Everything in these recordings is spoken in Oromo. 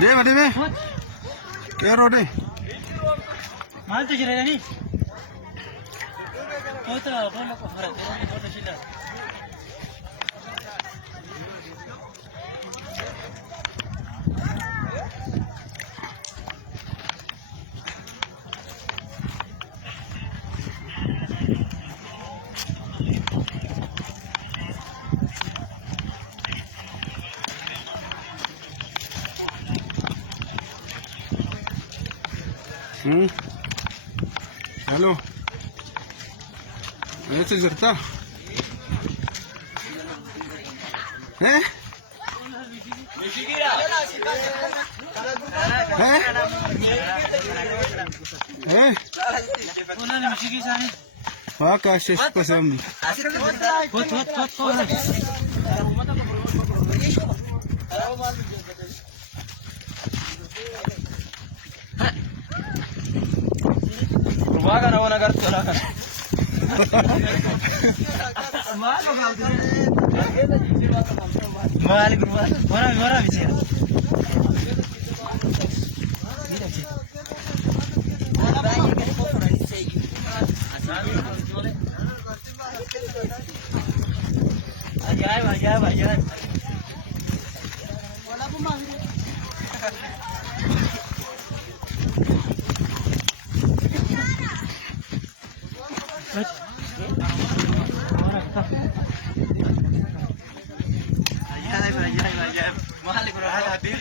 Deh, mana deh? Kero deh. Mana tu cerita ni? Foto, boleh kau harap, foto sila. Hello. ऐसे जरता हैं? हैं? Unahan mishigi sani. Waka shesh pasam. Hot. Rumaga na wana garto na kan. Malik mara bicara. Ajaib. Ajaib. Malik berhala hadir.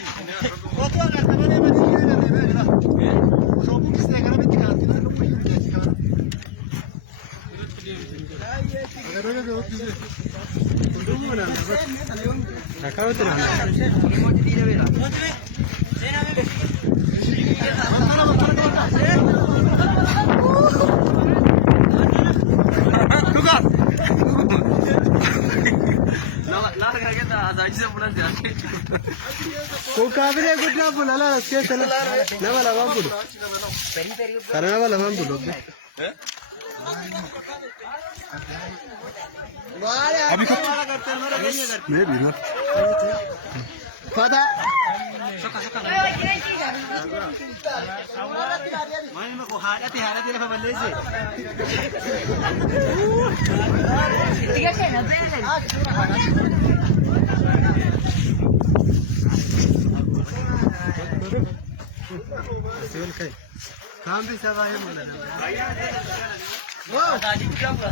Kau kabel aku nak pula lah, sikit salah. Nama lawang pula. Karena nama lawang pula. अभी कब मैं भी ना पता मैं को हारा तेरे पे बल्ले से ठीक है ना काम भी सब है बोला वो दादी क्या बोला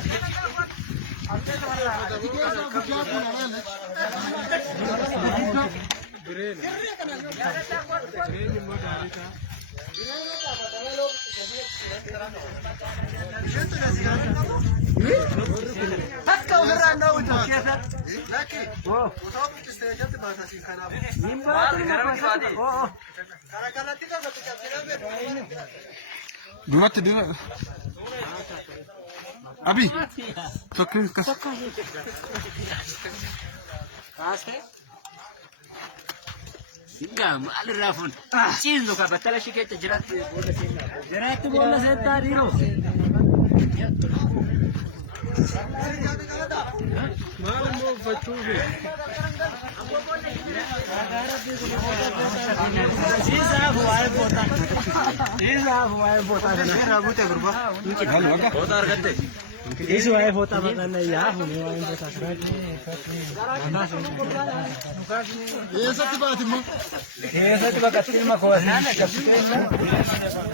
अभी तो Malu Rafun. Cindo ka batala shiketa Jerat bola senta diro. मालूम वो बच्चों के Sisa huwae bota. मेरा गुते गुरबा हाल लगा Bota argante. Isu huwae bota batana ya hune huwae bota. ये सब बात है Esa tu bakatil ma ko na